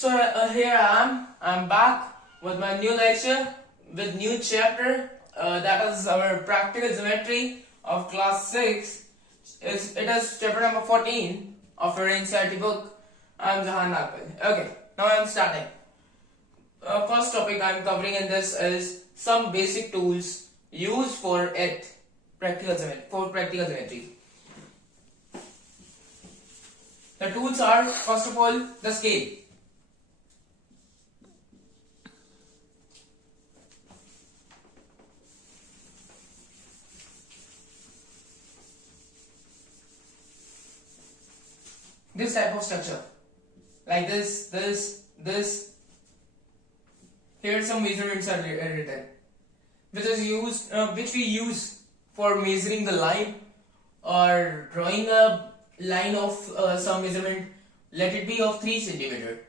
Here I am. I'm back with my new lecture with new chapter. That is our practical geometry of class 6. It is chapter number 14 of our NCERT book. I'm Jahan Nagpal. Okay, now I'm starting. First topic I'm covering in this is some basic tools used for practical geometry. The tools are, first of all, the scale. This type of structure, like this. Here some measurements are written, which we use for measuring the line or drawing a line of some measurement. Let it be of 3 centimeter.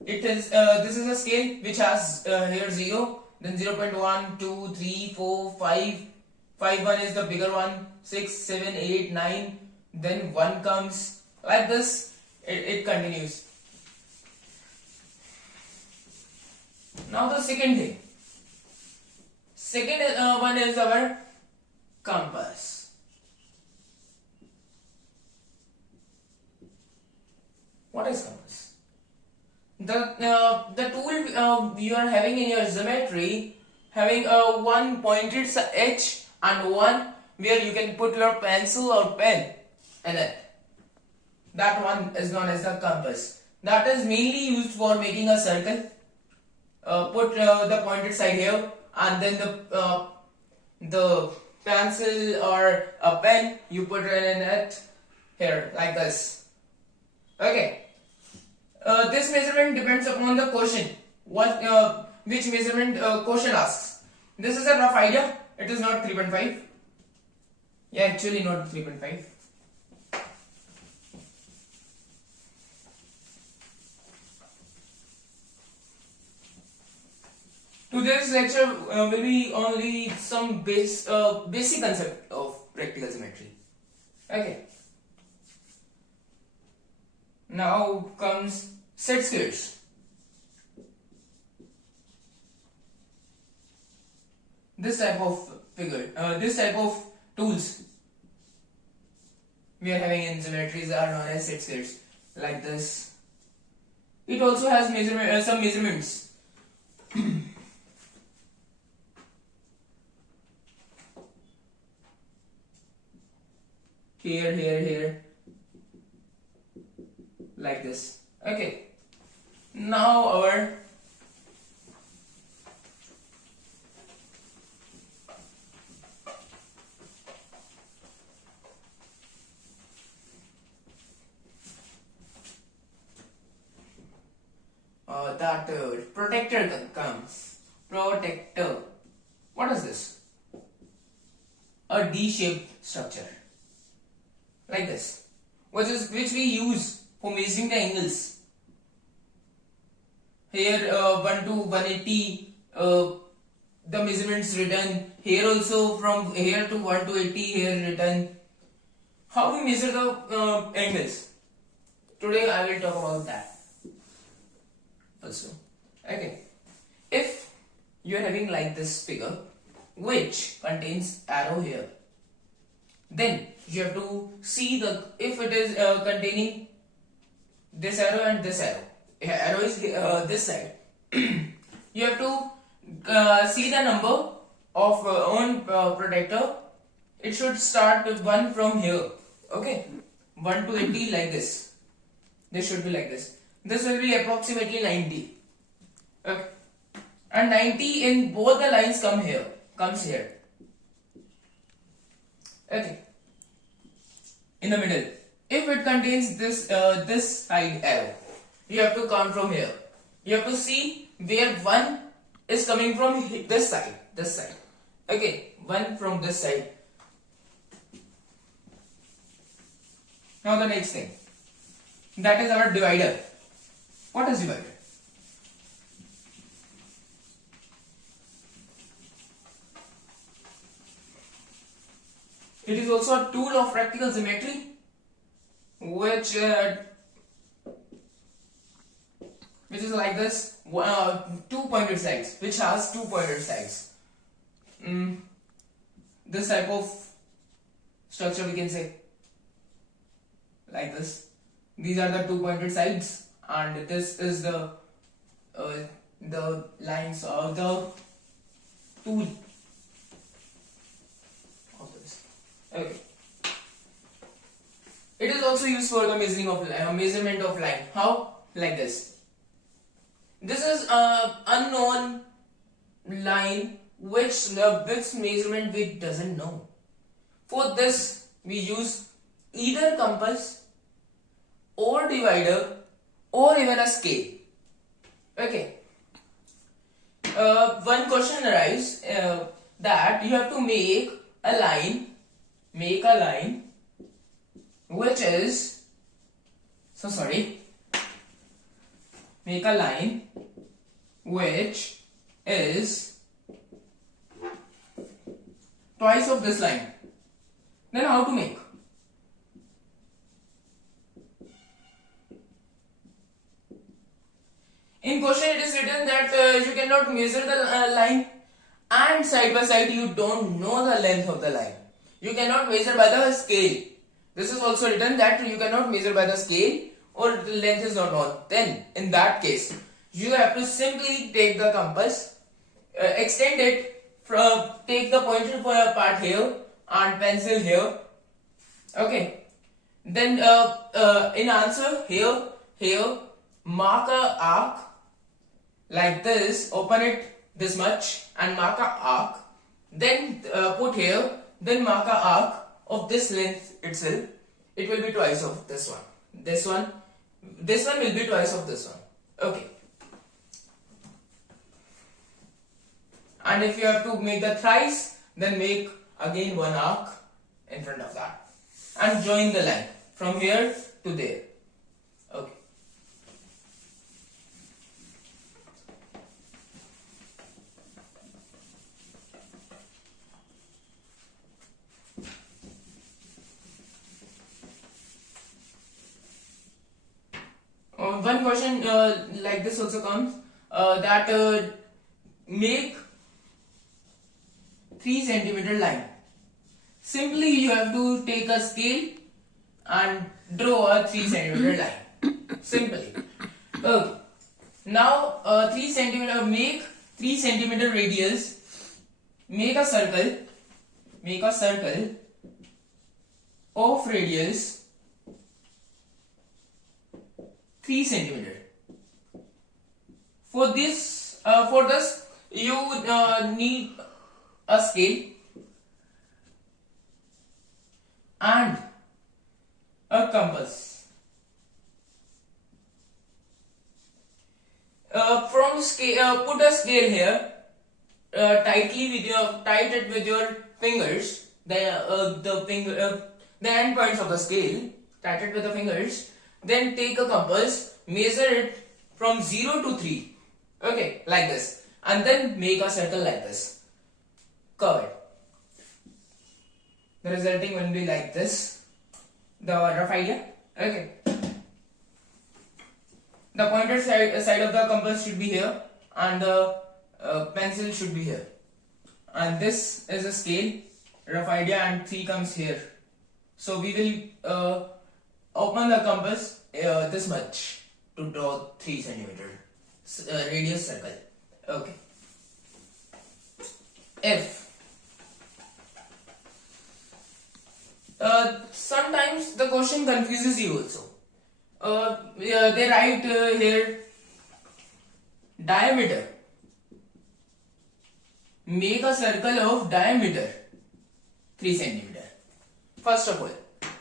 This is a scale which has here 0, then 0.1, 2, 3, 4, 5. 1 is the bigger one. 6, 7, 8, 9. Then 1 comes. Like this, it continues. Now the second thing. Second one is our compass. What is compass? The tool you are having in your geometry, having one pointed edge and one where you can put your pencil or pen in it. That one is known as the compass. That is mainly used for making a circle. Put the pointed side here, and then the pencil or a pen you put it in it here like this. Okay. This measurement depends upon the question. Which measurement question asks. This is a rough idea. It is not 3.5. Yeah, actually not 3.5. Today's lecture will be only some basic concept of practical geometry. Okay. Now comes set squares. This type of tools we are having in geometries are known as set squares. Like this. It also has some measurements. Here, like this. Okay. Now our protector comes. Protector. What is this? A D-shaped structure. Like this, which we use for measuring the angles. Here 1 to 180, the measurements written. Here also from here to 1 to 80 here written. How we measure the angles? Today I will talk about that also. Okay, if you are having like this figure which contains arrow here, then you have to see if it is containing this arrow and this arrow. Arrow is this side. You have to see the number of own protector. It should start with 1 from here. Okay, 1 to 80 like this. This should be like this. This will be approximately 90. Okay, and 90 in both the lines comes here. Okay. In the middle, if it contains this side arrow, you have to count from here. You have to see where 1 is coming from this side. Okay, 1 from this side. Now the next thing, that is our divider. What is divider? It is also a tool of practical geometry which which is like this, two pointed sides, which has two pointed sides. This type of structure we can say like this. These are the two pointed sides, and this is the lines of the tool of this. Okay. It is also used for the measurement of line. How? Like this. This is a unknown line which measurement we doesn't know. For this we use either compass or divider or even a scale. Okay. One question arises that you have to make a line which is make a line which is twice of this line. Then how to make? In question it is written that you cannot measure the line, and side by side you don't know the length of the line. You cannot measure by the scale. This is also written that you cannot measure by the scale or the length is not known. Then in that case you have to simply take the compass, extend it from, take the pointer part here and pencil here. Okay. Then in answer here mark a arc like this, open it this much and mark a arc, then put here, then mark a arc of this length itself. It will be twice of this one. This one will be twice of this one. Okay. And if you have to make the thrice, then make again one arc in front of that and join the line from here to there. Okay. One question like this also comes that make 3 centimeter line. Simply you have to take a scale and draw a 3 centimeter line. Simply. Okay. Now 3 centimeter, make 3 centimeter radius. Make a circle of radius 3 centimeter. For this you need a scale and a compass. From scale, put a scale here. Tight it with your fingers. The end points of the scale. Tight it with the fingers. Then take a compass, measure it from 0 to 3. Okay, like this. And then make a circle like this. Curve it. The resulting will be like this. The rough idea. Okay. The pointed side of the compass should be here, and the pencil should be here. And this is a scale, rough idea, and 3 comes here. So we will open the compass this much to draw 3 centimeter radius circle. Okay. If sometimes the question confuses you also. They write here diameter. Make a circle of diameter 3 centimeter. First of all,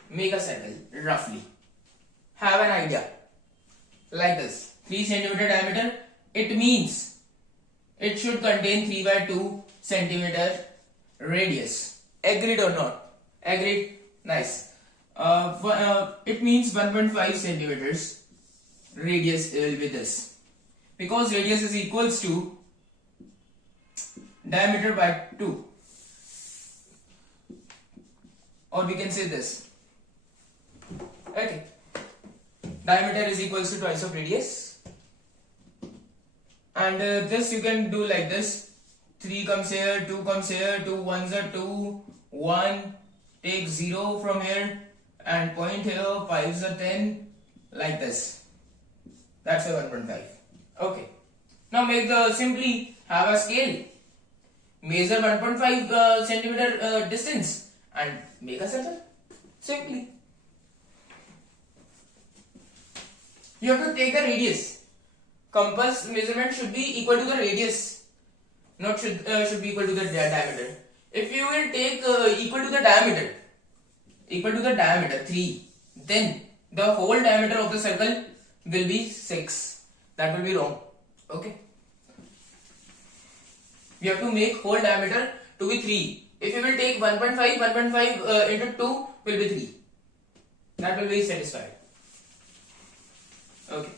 make a circle roughly. Have an idea like this. 3 centimeter diameter. It means it should contain 3 by 2 centimeter radius. Agreed or not? Agreed. Nice. It means 1.5 centimeters radius will be this, because radius is equals to diameter by 2, or we can say this. Okay, diameter is equals to twice of radius. And this you can do like this. 3 comes here, 2 comes here, 2 ones are 2, 1, take 0 from here and point here, 5s are 10, like this. That's a 1.5. Okay. Now make the simply have a scale. Measure 1.5 centimeter distance and make a circle. Simply. You have to take the radius. Compass measurement should be equal to the radius, not should be equal to the diameter. If you will take equal to the diameter 3, then the whole diameter of the circle will be 6. That will be wrong. Okay. We have to make whole diameter to be 3. If you will take 1.5 into 2 will be 3. That will be satisfied. Okay.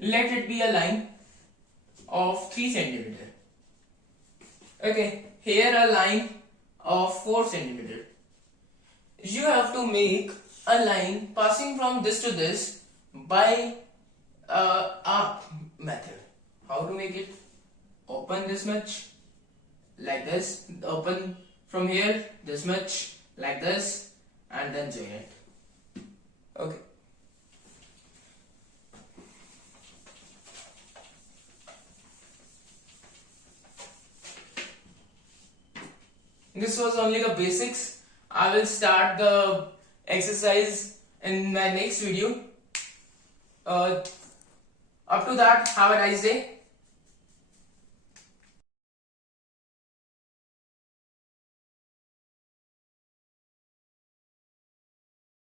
Let it be a line of 3 centimeter. Okay, here a line of 4 centimeter. You have to make a line passing from this to this by arc method. How to make it? Open this much like this, open from here this much like this, and then join it. Okay. This was only the basics. I will start the exercise in my next video. Up to that, have a nice day.